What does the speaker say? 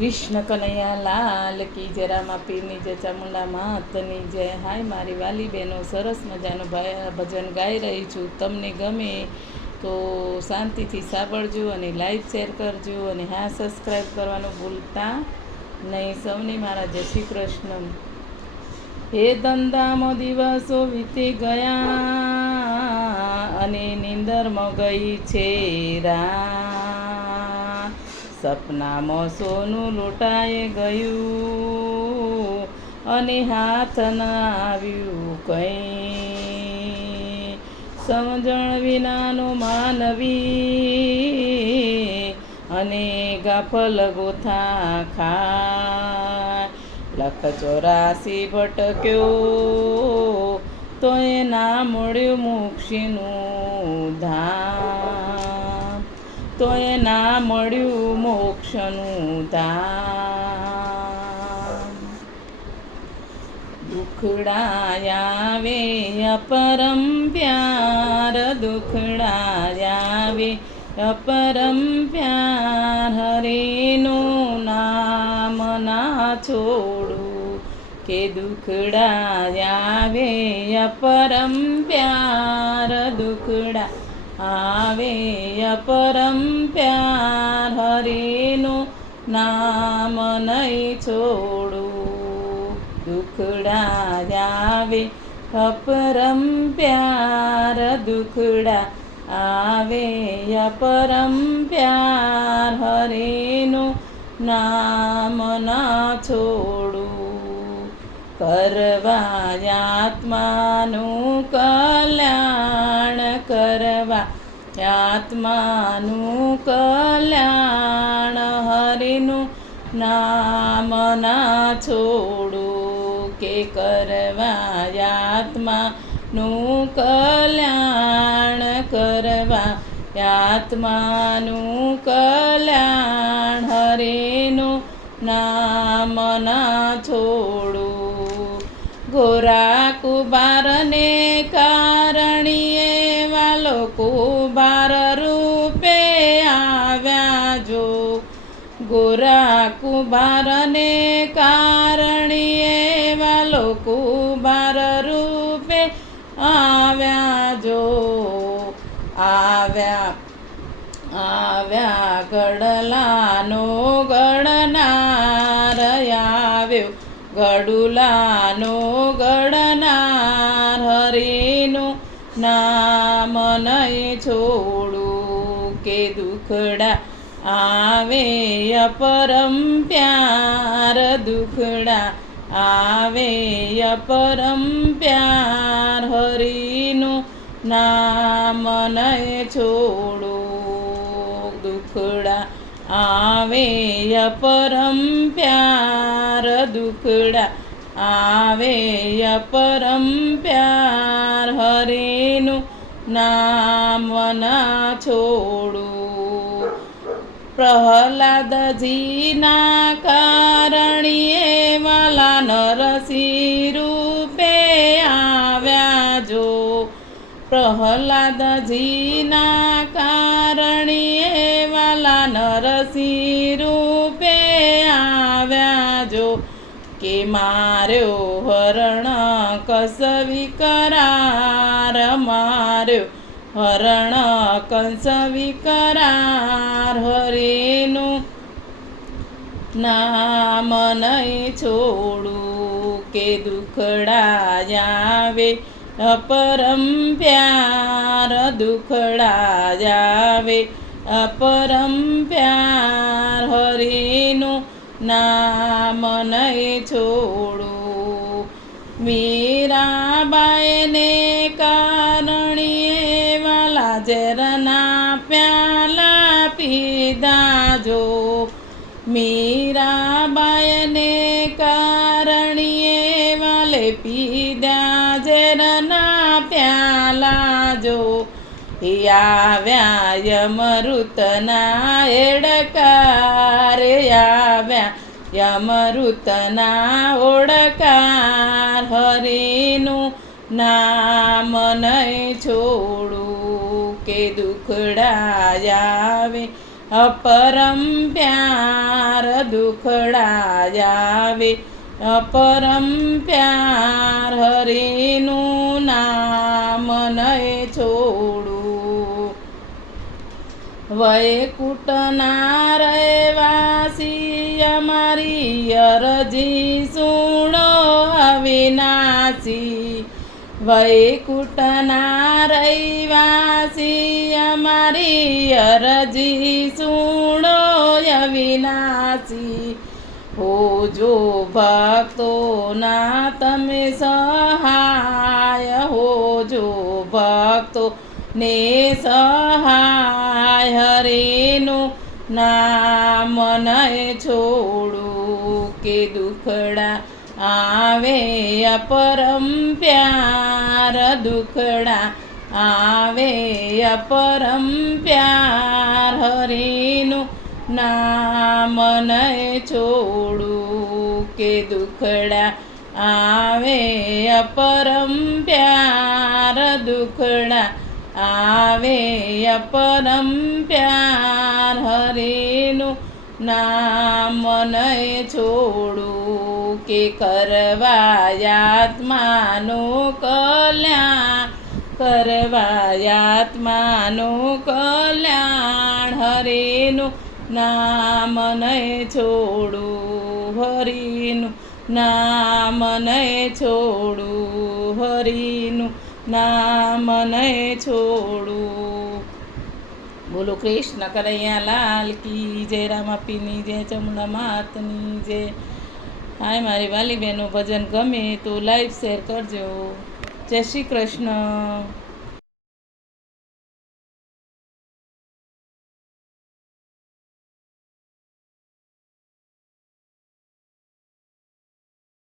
કૃષ્ણ કનૈયા લાલ કી જય, રામા પીરની જય, ચામુંડા માતની જય. હાય મારી વાલી બહેનો, સરસ મજાનું ભજન ગાઈ રહી છું. તમને ગમે તો શાંતિથી સાંભળજો અને લાઈક શેર કરજો અને હા સબસ્ક્રાઈબ કરવાનું ભૂલતા નહીં. સૌને મારા જય શ્રી કૃષ્ણ. હે ધંધામાં દિવસો વીતી ગયા અને નીંદરમાં ગઈ છે રાત. સપનામાં સોનું લૂંટાઈ ગયું અને હાથ ના આવ્યું કંઈ. સમજણ વિનાનો માનવી અને ગાફલ ગોથા ખાય. 184 ભટક્યો તો એ ના મળ્યું મોક્ષનું ધામ, તો એ ના મળ્યું મોક્ષનું ધામ. દુખડાયાવે અપરમ પ્યાર, દુખડાયાવે અપરમ પ્યાર. હરેનું નામ ના છોડું કે દુખડાયાવે અપરમ પ્યાર, દુખડા આવે અપરમ પ્યાર. હરેનું નામ નહીં છોડું, દુખડાયાવે અપરમ પ્યાર, દુખડા આવે અપરમ પ્યાર. હરેનું નામ ના છોડું, કરવા આત્માનું કલ્યાણ, કરવા આત્માનું કલ્યાણ. હરિનું નામ ના છોડું કે કરવા આત્માનું કલ્યાણ, કરવા આત્માનું કલ્યાણ. હરિનું નામ ના છોડું. ગોરા કુબારને કારણીએ વાલો કુબાર રૂપે આવ્યા જો. ગોરા કુબારને કારણીએ વાલો કુબાર રૂપે આવ્યા જો. આવ્યા ગડલાનો ગણનાર, આવ્યો ગડુલાનો ગણનાર. હરિનું નામ નહીં છોડું કે દુખડા આવે અપરમ પ્યાર, દુખડા આવે અપરમ પ્યાર. હરિનું નામ નહીં છોડું, દુખડા આવે અપરમ પ્યાર, દુખડા આવે અપરમ પ્યાર. હરિનું નામ ના છોડું. પ્રહલાદજીના કારણીએ વાલા નરસિંહ રૂપે આવ્યા જો. પ્રહલાદજીના કારણીએ વાલા નરસિંહ રૂપે આવ્યા જો. કે માર્યો હરણ કસ વિકરાર, માર્યો હરણ કંસ વિકરાર. હરિનું નામ નહીં છોડું કે દુખડાયાવે અપરમ પ્યાર, દુખડાયાવે અપરમ પ્યાર. હરિનું નામ નહીં છોડું. મીરાબાઈને કારણીએ વાલા ઝેરના પ્યાલા પીધા જો. મીરાબાઈને કારણીએ વાલે પીધા ઝેરના પ્યાલા જો. આવ્યા યમૃતના એડકાર, આવ્યા યમૃતના ઓડકાર. હરિનું નામ નહીં છોડું કે દુખડા આવે અપરમ પ્યાર દુખડા આવે પરમ પ્યાર હરિનું નામ નય છોડું વૈકુંઠના રહેવાસી અમારી અરજી સુણો અવિનાશી વૈકુંઠના રહેવાસી અમારી અરજી સુણો અવિનાશી હોજો ભક્તોના તમે સહાય હોજો ભક્તો ને સહાય હરિનું નામ નય છોડું કે દુખડા આવે અપરમ પ્યાર દુખડા આવે અપરમ પ્યાર હરિનું નામ નય છોડું કે દુખડા આવે અપરમ પ્યાર દુખડા આવે અપરમ પ્યાર હરિનું નામ નય છોડું કે કરવાયાત્માનું કલ્યાણ કરવાયાત્માનું કલ્યાણ હરિનું નામ નય છોડું હરિનું નામ નય છોડું હરિનું નામ નય છોડું બોલો કૃષ્ણ કનૈયા લાલ કી જય રામાપીની જય ચામુંડા માતની જય હાય મારી વાલી બહેનો ભજન ગમે તો લાઈક શેર કરજો જય શ્રી કૃષ્ણ